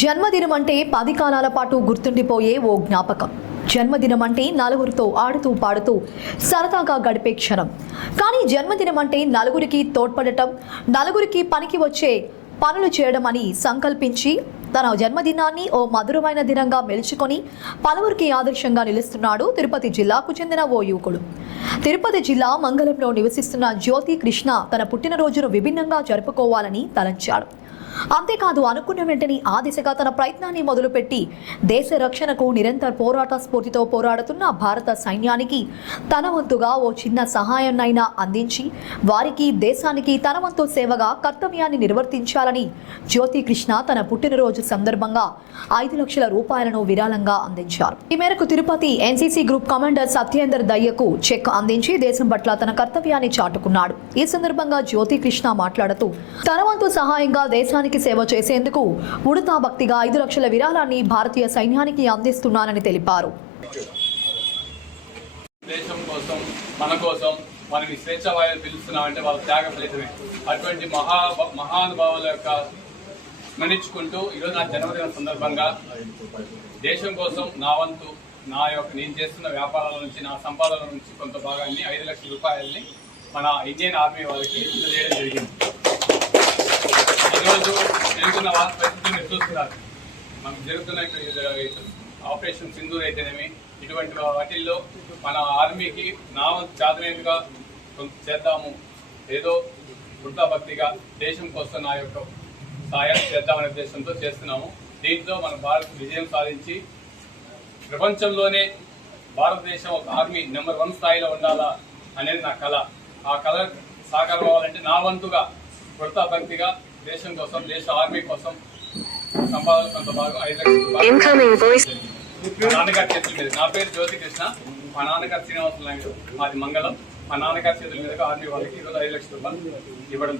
జన్మదినం అంటే 10 కాలాల పాటు గుర్తుండిపోయే ఓ జ్ఞాపకం. జన్మదినం అంటే నలుగురితో ఆడుతూ పాడుతూ సరదాగా గడిపే క్షణం. కానీ జన్మదినం అంటే నలుగురికి తోడ్పడటం, నలుగురికి పనికి వచ్చే పనులు చేయడం అని సంకల్పించి తన జన్మదినాన్ని ఓ మధురమైన దినంగా మెలుచుకొని పలువురికి ఆదర్శంగా నిలుస్తున్నాడు తిరుపతి జిల్లాకు చెందిన ఓ యువకుడు. తిరుపతి జిల్లా మంగళంలో నివసిస్తున్న జ్యోతి కృష్ణ తన పుట్టినరోజును విభిన్నంగా జరుపుకోవాలని తలంచాడు. అంతేకాదు, అనుకున్న వెంటనే ఆ దిశగా తన ప్రయత్నాన్ని మొదలుపెట్టి దేశ రక్షణకు నిరంతర పోరాట స్ఫూర్తితో పోరాడుతున్న భారత సైన్యానికి తన వంతుగా ఓ చిన్న సహాయాన్నైనా అందించి వారికి దేశానికి తన వంతు సేవగా కర్తవ్యాన్ని నిర్వర్తించాలని జ్యోతి కృష్ణ తన పుట్టినరోజు సందర్భంగా 5 లక్షల రూపాయలను విరాళంగా అందించారు. ఈ మేరకు Tirupati NCC group commander Satyender దయ్యకు చెక్ అందించి దేశం పట్ల తన కర్తవ్యాన్ని చాటుకున్నాడు. ఈ సందర్భంగా జ్యోతి కృష్ణ మాట్లాడుతూ తన వంతు సహాయంగా దేశానికి సేవ చేసేందుకు ఉడతా భక్తిగా 5 లక్షల విరాళాన్ని భారతీయ సైన్యానికి అందిస్తున్నానని తెలిపారు. దేశం కోసం, మన కోసం మనకి స్వేచ్ఛావాయులు పిలుస్తున్నామంటే వాళ్ళ త్యాగ ఫలితమే. అటువంటి మహానుభావుల యొక్క స్మరించుకుంటూ ఈరోజు నా జన్మదిన సందర్భంగా దేశం కోసం నా వంతు, నేను చేస్తున్న వ్యాపారాల నుంచి, నా సంపాదన నుంచి కొంత భాగాన్ని 5 లక్షల రూపాయలని మన ఇండియన్ ఆర్మీ వాళ్ళకి అందజేయడం జరిగింది. ఈరోజు జరుగుతున్న పరిస్థితులు మీరు చూస్తున్నారు. మనకు జరుగుతున్న ఆపరేషన్ సింధూర్ అయితేనేమి, ఇటువంటి వాటిల్లో మన ఆర్మీకి నా వంతు చాదనేదిగా చేద్దాము, ఏదో వృత్తాభక్తిగా దేశం కోసం నా యొక్క సాయం చేద్దామనే ఉద్దేశంతో చేస్తున్నాము. దీంట్లో మన భారత్ విజయం సాధించి ప్రపంచంలోనే భారతదేశం ఒక ఆర్మీ నెంబర్ 1 స్థాయిలో ఉండాలా అనేది నా కళ. ఆ కళ సాకారం అవ్వాలంటే నా వంతుగా వృత్తాభక్తిగా దేశం కోసం, దేశ ఆర్మీ కోసం సంపాదన కొంత భాగం 5 లక్షల రూపాయలు మా నాన్నగారి చేతుల మీద. నా పేరు జ్యోతి కృష్ణ, మా నాన్నగారు శ్రీనివాస నాయుడు, మాది మంగళం. మా నాన్నగారి చేతుల మీదుగా ఆర్మీ వాళ్ళకి ఈరోజు 5 లక్షల రూపాయలు ఇవ్వడం.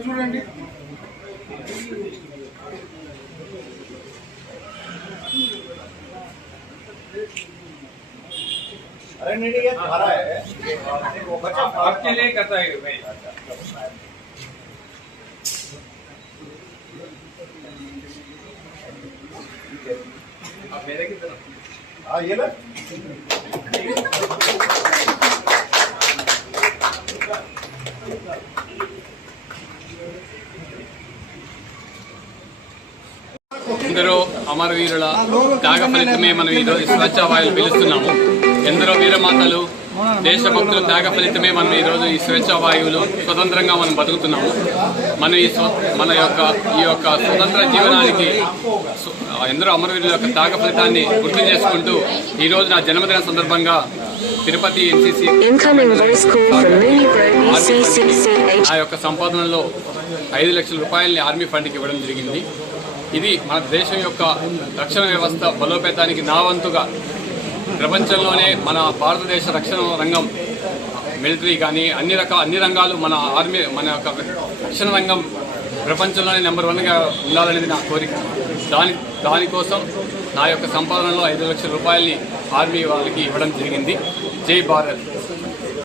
చూడండి, अरे नहीं ये तुम्हारा है, वो बच्चा आपके लिए करता है भाई। आप मेरे की तरफ, हाँ ये ना ఎందరో అమరవీరుల త్యాగ ఫలితమే మనం ఈరోజు స్వేచ్ఛావాయులు పిలుస్తున్నాము. ఎందరో వీరమాతలు, దేశభక్తుల త్యాగ ఫలితమే మనం ఈరోజు ఈ స్వేచ్ఛావాయువులు స్వతంత్రంగా మనం బతుకుతున్నాము. మన ఈ యొక్క స్వతంత్ర జీవనానికి ఎందరో అమరవీరుల యొక్క త్యాగ ఫలితాన్ని గుర్తు చేసుకుంటూ ఈరోజు నా జన్మదిన సందర్భంగా తిరుపతి ఎన్సీసీ ఆ యొక్క సంపాదనలో 5 లక్షల రూపాయలని ఆర్మీ ఫండ్కి ఇవ్వడం జరిగింది. ఇది మన దేశం యొక్క రక్షణ వ్యవస్థ బలోపేతానికి నా వంతుగా ప్రపంచంలోనే మన భారతదేశ రక్షణ రంగం, మిలిటరీ కానీ అన్ని రంగాలు మన ఆర్మీ, మన యొక్క రక్షణ రంగం ప్రపంచంలోనే నెంబర్ 1గా ఉండాలనేది నా కోరిక. దానికోసం నా యొక్క సంపాదనలో 5 లక్షల రూపాయలని ఆర్మీ వాళ్ళకి ఇవ్వడం జరిగింది. జై భారత్.